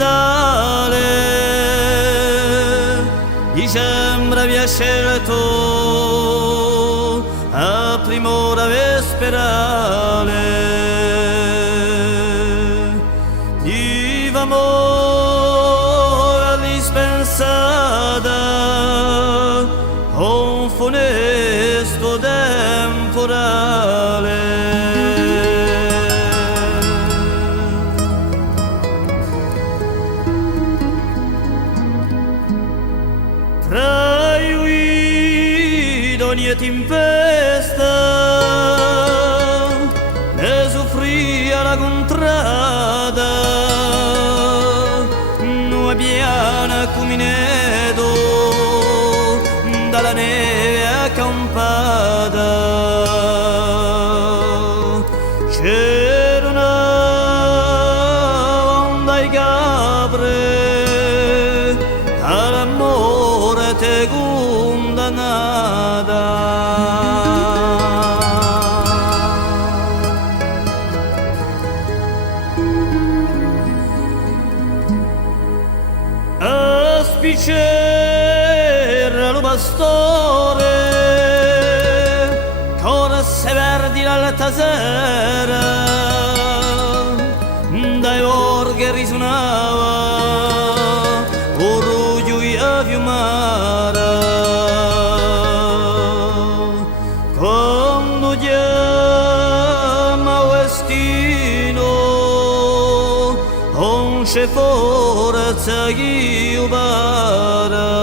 stradale, gli sembra via scelto a prim'ora vesperale. Div'amor dispensata un funesto temporale. Tra i ogni tempesta ne soffria la contrada, una piana cumineto dalla neve accampata. C'era una onda di capre all'amore te condannata. A spicciera lo pastore corse verdi l'alta sera, dai borghi risuonava un ruggio a fiumara. Quando chiama Westino non c'è forza che io para.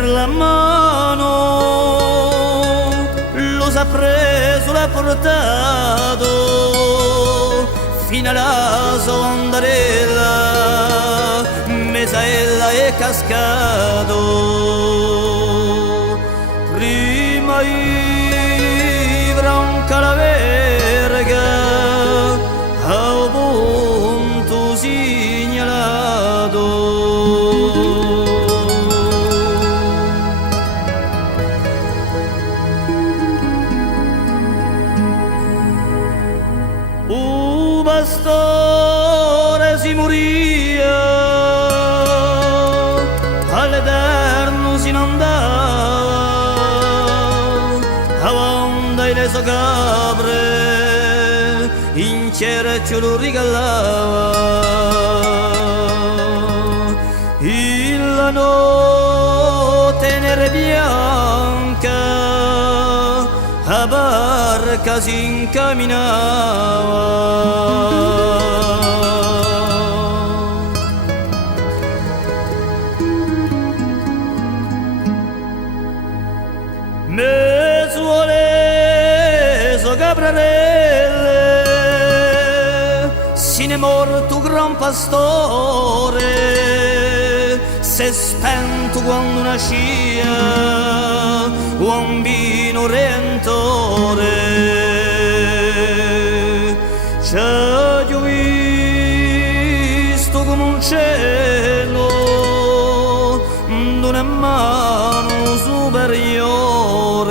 La mano lo s'ha preso, l'ha portato fino alla sondarella, mesaella è cascato. Prima branca la verga a punto segnalato. Un pastore si moria, all'eterno si andava, avanti le sue capre, in cerchio lo regalava. La notte nera bianca, la barca si incamminava. Me suole so caprarelle, se ne è morto gran pastore, s'è spento quando nascia un bambino redentore. C'ha visto come un cielo d'una mano superiore.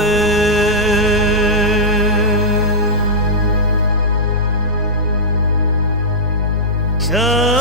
C'ha